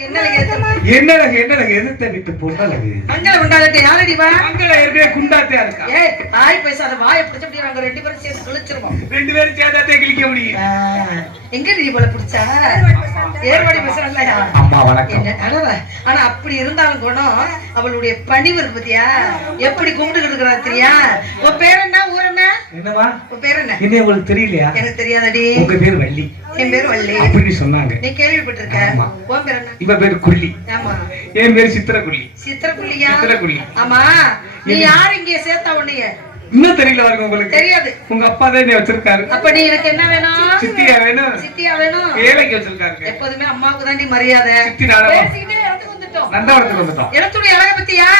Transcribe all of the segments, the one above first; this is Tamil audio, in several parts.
என்னலகு எதிர்த்த விட்டு பொண்ணலகு மங்கள உண்டாகட்டே யாரடி வா மங்கள இருக்கே குண்டாத்தே இருக்கா ஏய் வாய் பேசாத வாயை பிடிச்சு அப்படியே நாங்க ரெண்டு பேரும் சேர்ந்து கிழிச்சிருவோம் ரெண்டு பேரும் சேர்ந்தாதே கிழிக்க முடியும் எங்க நீ போல பிடிச்சா ஏர்வாடி பேசுறல்லையா அம்மா வணக்கம் ஆனா அப்படி இருந்தாலும் கூட அவளுடைய பணிவு பத்தியா எப்படி கும்பிட்டுக்கிட்டு இருக்கிறா தெரியா உன் பேர் என்ன ஊர் என்ன என்னவா உன் பேர் என்ன என்ன உங்களுக்கு தெரியலையா எனக்கு தெரியாதடி உங்க பேர் வள்ளி என் பேர் வள்ளி அப்படி சொன்னாங்க நீ கேள்விப்பட்டிருக்க உன் பேர் என்ன இவ பேர் குள்ளி ஆமா என் பேர் சித்திரக்குள்ளி சித்திரக்குள்ளியா சித்திரக்குள்ளி ஆமா நீ யார் இங்கே சேர்த்தா உன்னைய இன்னும் தெரியல பாருங்க உங்களுக்கு தெரியாது உங்க அப்பா தான் என்ன வச்சிருக்காரு அப்ப நீ எனக்கு என்ன வேணும் சித்தியா வேணும் சித்தியா வேணும் வேலைக்கு வச்சிருக்காரு எப்போதுமே அம்மாவுக்கு தாண்டி மரியாதை சித்தி நாடகம் பேசிக்கிட்டே இடத்துக்கு வந்துட்டோம் நந்தவனத்துக்கு வந்துட்டோம் இடத்துடைய அழக பத்தியா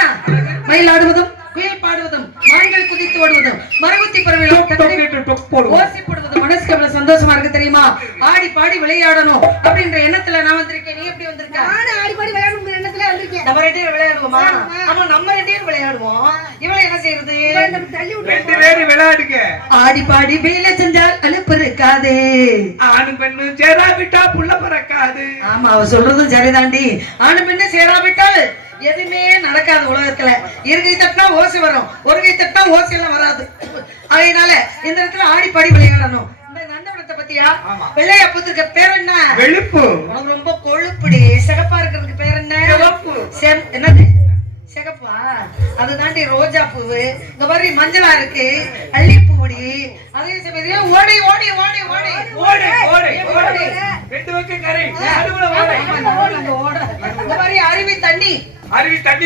மயிலாடுவதும் குயில் பாடுவதும் மான்கள் குதித்து ஓடுவதும் மரகுத்தி பறவைகளும் ஓசி போடுவதும் மனசுக்கு எவ்வளவு சந்தோஷமா இருக்கு தெரியுமா ஆடி பாடி விளையாடணும் அப்படின்ற எண்ணத்துல நான் வந்திருக்கேன் நீ எப்படி வந்திருக்க நானும் ஆடி பாடி விளையாடணும் எண்ணத்துல வந்திருக்கேன் நம்ம ரெண்டு பேரும் விளையாடுவோமா ஆமா நம்ம ரெண்டு பேரும் விளையாடுவோம் இவளை என்ன செய்யறது தள்ளி ரெண்டு பேரும் விளையாடுங்க ஆடி பாடி வேலை செஞ்சால் அலுப்பு இருக்காது ஆணு பெண்ணு சேராவிட்டா புள்ள பறக்காது ஆமா அவ சொல்றதும் சரிதாண்டி ஆணு பெண்ணு சேராவிட்டால் எதுவுமே நடக்காது உலகத்துல இரு கை தட்டினா ஓசை வரும் ஒரு கை தட்டினா ஓசை எல்லாம் வராது அதனால இந்த இடத்துல ஆடி பாடி விளையாடணும் இந்த நந்தவனத்தை பத்தியா வெள்ளையா புத்திருக்க பேர் என்ன வெளுப்பு உனக்கு ரொம்ப கொழுப்புடி சிகப்பா இருக்கிறதுக்கு பேர் என்ன சிவப்பு என்னது சிகப்பா அது தாண்டி ரோஜா பூவு இந்த மாதிரி மஞ்சளா இருக்கு அல்லிப்பூடி அதே சமயத்துல ஓடி ஓடி ஓடி ஓடி ஓடு ஓடு ஓடு ரெண்டு பக்கம் கரை நடுவுல ஓடு இந்த மாதிரி அருவி தண்ணி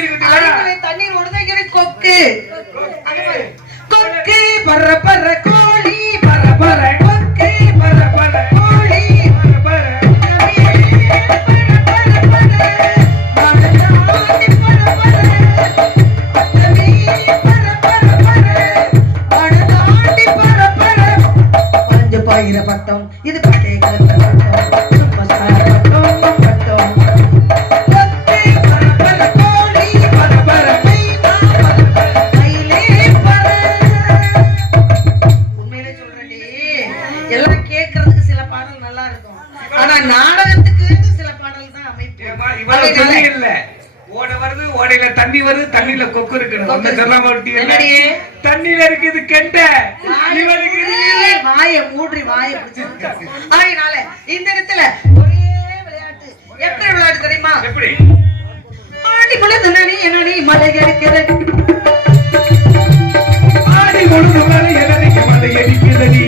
இருக்குது தண்ணீர் ஓடுதான் கொக்கு கொக்கு பர்ற பர்ற கோழி பர்ற பர்ற கொக்கு பர்ற பர்ற கோழி பட்டம் இது பட்டை தண்ணி வருது தண்ணியில கொக்கு இருக்கு தண்ணியில இருக்குது கெண்ட வாயை மூடி வாயை பிடிச்சிருக்கு அதனால இந்த இடத்துல ஒரே விளையாட்டு எப்படி விளையாட்டு தெரியுமா எப்படி ஆடி பொழுது நனி என்னடி மலை எடுக்கிறது ஆடி பொழுது மலை என்னடி மலை எடுக்கிறது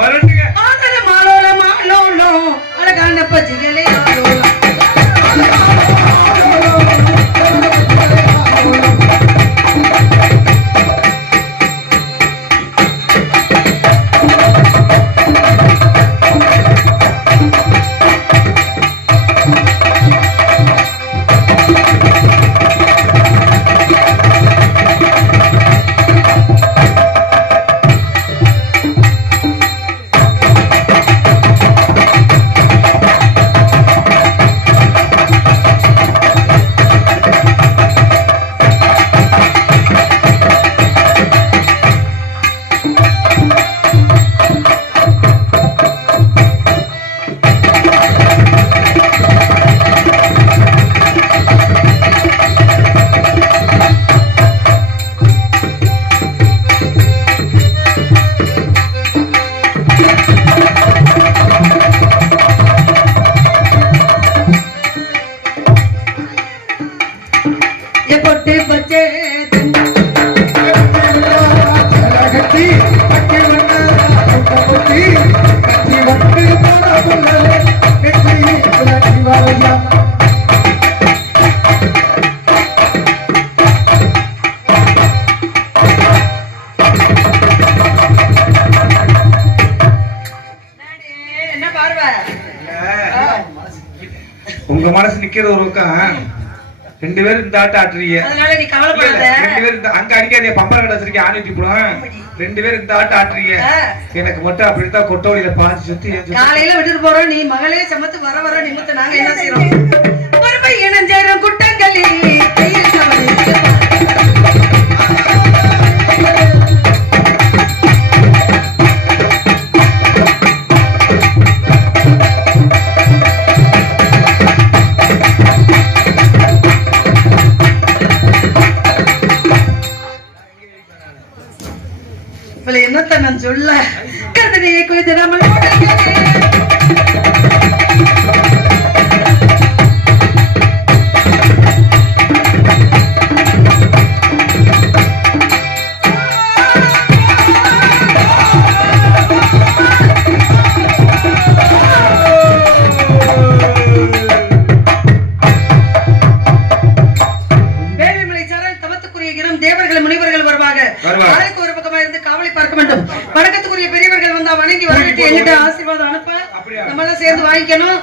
வரட்டுங்க. ஆதர மாலோல மாலோலோ அழகான பஜிகளே ஆலோலம். பொட்டு பச்சே என்ன பார்வை உங்க மனசு நிக்கிறது ஒரு பக்கம், ரெண்டு பேரும் இந்த ஆட்டம் ஆட்டுறீங்க. அதனால நீ கவலைப்படாத. ரெண்டு பேரும் அங்க அடிக்காதே, பம்பர கடை வச்சிருக்கீங்க, ஆணிட்டு போடும். ரெண்டு பேரும் இந்த ஆட்டம் ஆட்டுறீங்க. எனக்கு மட்டும் அப்படித்தான் கொட்டோடியில பாஞ்சு சுத்தி காலையில விட்டுட்டு போறோம். நீ மகளே சமத்து வர வர நிமித்த நாங்க என்ன செய்யறோம்? ஒருமை இணைஞ்சேரும் குட்டங்களில் கையில் சமணி. என்னத்த நான் சொல்ல கதனையை குறித்து நம்ம தேவர்கள் முனிவர்கள் வருவாங்க. நாளைக்கு ஒரு பக்கமா இருந்து காவலை பார்க்க வேண்டும். வணக்கத்துக்குரிய பெரியவர்கள் வந்தா வணங்கி வரவேற்று எங்கிட்ட ஆசீர்வாதம் அனுப்ப நம்ம எல்லாம் சேர்ந்து வாங்கிக்கணும்.